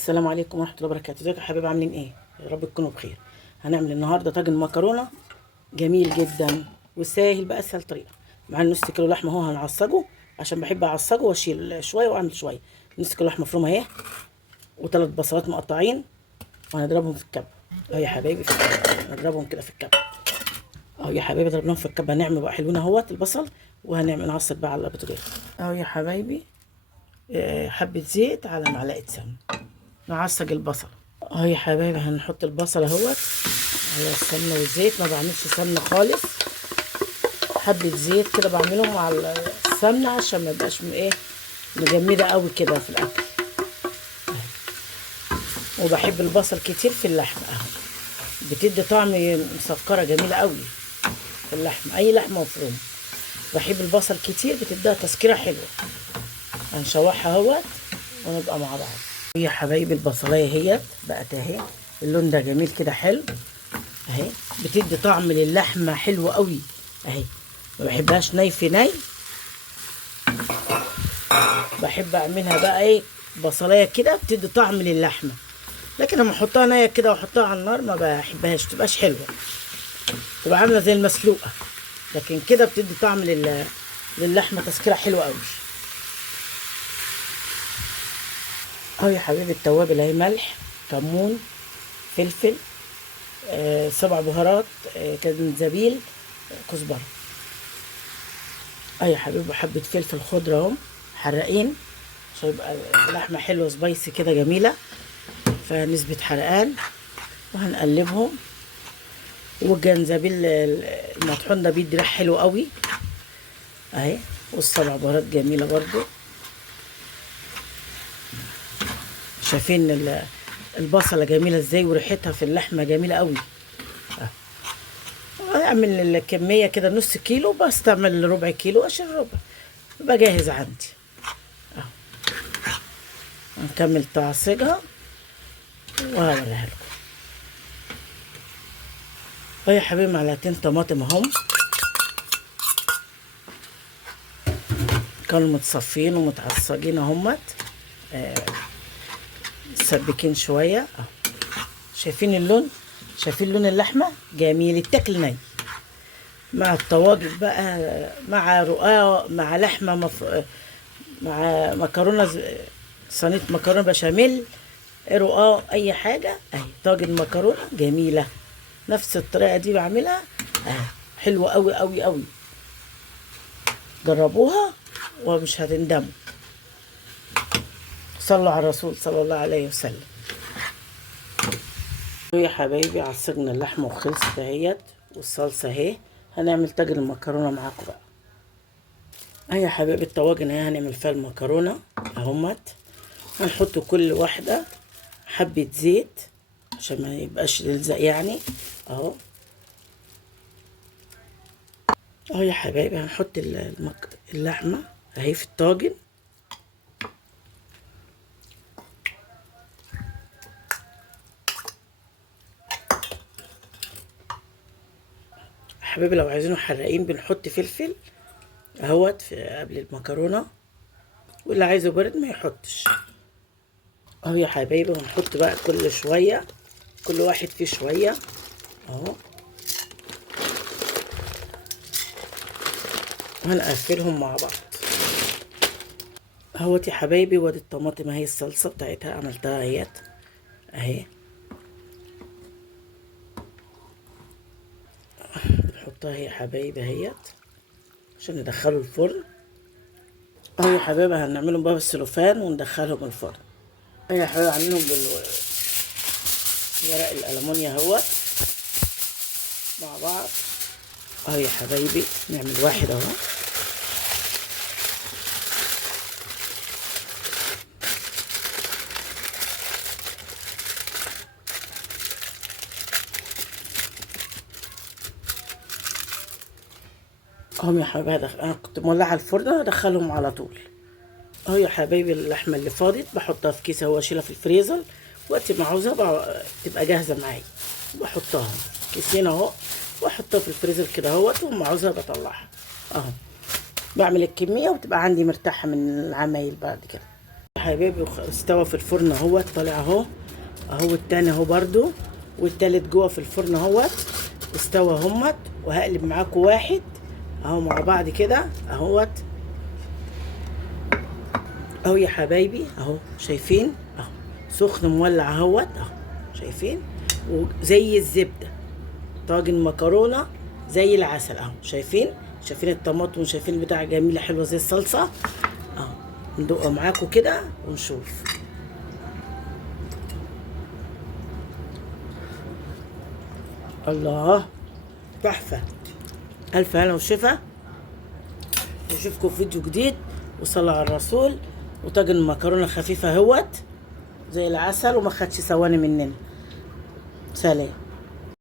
السلام عليكم ورحمه الله وبركاته. ازيكم يا حبايبي، عاملين ايه؟ يا رب تكونوا بخير. هنعمل النهارده طاجن مكرونه جميل جدا وسهل باسهل طريقه. مع نص كيلو لحمه اهو هنعصجه، عشان بحب اعصجه واشيل شويه واعمل شويه. نص كيلو لحمه مفرومه اهي، وثلاث بصلات مقطعين، وهنضربهم في الكبه اهو يا حبايبي. في الكبه نضربهم كده في الكبه اهو يا حبايبي. ضربناهم في الكبه، هنعمل بقى حلوين اهوت البصل، وهنعمل نعصج بقى على البوتاجاز اهو يا حبايبي. حبه زيت على معلقه سمنه، نعصج البصل اهو يا حبايبي. هنحط البصل اهوت على السمنه والزيت، ما بعملش سمنه خالص، حبه زيت كده بعملهم مع السمنه عشان ما يبقاش مجمده قوي كده في الاكل. وبحب البصل كتير في اللحمه اهو، بتدي طعم مسكره جميله قوي في اللحمه، اي لحمه مفرومه بحب البصل كتير، بتديها تسكيره حلوه. هنشوحها اهوت ونبقى مع بعض يا حبايبي. البصلايه هي بقت اهي، اللون ده جميل كده حلو اهي، بتدي طعم للحمه حلو قوي اهي. ما بحبهاش ني في ني، بحب اعملها بقى ايه، بصلايه كده بتدي طعم للحمه. لكن لما احطها نيه كده واحطها على النار ما بحبهاش، تبقاش حلوه، تبقى عامله زي المسلوقه. لكن كده بتدي طعم للحمه، تسكيره حلوه قوي اهو يا حبيبي. التوابل اهي، ملح، كمون، فلفل، 7 بهارات، جنزبيل، كزبره اهي يا حبيبي. حبه فلفل خضره اهم حرقين عشان يبقى اللحمه حلوه سبايسي كده جميله، فنسبه حرقان. وهنقلبهم، والجنزبيل المطحون ده بيدي ريحه حلو قوي اهي، والسبع بهارات جميله برضو. شايفين البصله جميله ازاي، وريحتها في اللحمه جميله قوي. اعمل الكميه كده نص كيلو، بستعمل ربع كيلو عشان ربع يبقى جاهز عندي اهو. هنكمل تعصيجها وهوريها لكم اهو يا حبيبي. معلقتين طماطم اهم، كانوا متصفين ومتعصجين اهمت، مسبكين شويه اهو. شايفين اللون؟ شايفين لون اللحمه جميل، يتاكل ني مع الطواجن بقى، مع رقاق، مع لحمه مع مكرونه صينيه مكرونه بشاميل، رقاق، اي حاجه اهي. طاجن مكرونه جميله نفس الطريقه دي بعملها اهي، حلوه قوي قوي قوي. جربوها ومش هتندموا. صلوا على الرسول صلى الله عليه وسلم. يا حبايبي عصجنا اللحمه وخلصت اهيت، والصلصه اهي. هنعمل طاجن المكرونه معاكم بقى اهي يا حبايبي. الطواجن اهي هنعمل فيها المكرونه اهمت. هنحط كل واحده حبه زيت عشان ما يبقاش يلزق يعني اهو. اهو يا حبايبي هنحط اللحمه اهي في الطاجن. حبايبي لو عايزينه حراقين بنحط فلفل اهوت في قبل المكرونه، واللي عايزه بارد ما يحطش اهو يا حبايبي. ونحط بقى كل شويه، كل واحد فيه شويه اهو، وهنقفلهم مع بعض اهوت يا حبايبي. وادي الطماطم اهي، الصلصه بتاعتها عملتها اهيت اهي. نحطها اهي يا حبايبي اهيت عشان ندخله الفرن اهو يا حبايبي. هنعملهم بقى بالسلوفان وندخلهم الفرن اهي يا حبايبي. عاملينهم بالورق الالومنيا اهوت مع بعض اهو يا حبايبي. نعمل واحد اهو اهم يا حبايبي. انا كنت مولعه الفرن، هدخلهم على طول اهو يا حبايبي. اللحمه اللي فاضت بحطها في كيس اهو، اشيلها في الفريزر، وقت ما عاوزها تبقى جاهزه معايا بحطها كيسين اهو، واحطها في الفريزر كده اهوت، وما عاوزها بطلعها اهو. بعمل الكميه وبتبقى عندي مرتاحه من العمايل بعد كده حبايبي استوى في الفرن اهوت، طالع اهو. اهو التاني اهو برضو، والتالت جوه في الفرن اهوت استوى همت. وهقلب معاكم واحد اهو مع بعض كده اهوت اهو يا حبايبي اهو، شايفين اهو سخن مولع اهوت اهو، شايفين؟ وزي الزبده، طاجن مكرونه زي العسل اهو، شايفين؟ شايفين الطماطم وشايفين البتاع جميله حلوه زي الصلصه اهو. ندوقها معاكم كده ونشوف. الله، تحفه. الف هلا وشفا. نشوفكم في فيديو جديد، وصلوا على الرسول. وطاجن مكرونه خفيفه اهوت زي العسل وما خدش ثواني مننا. سلام.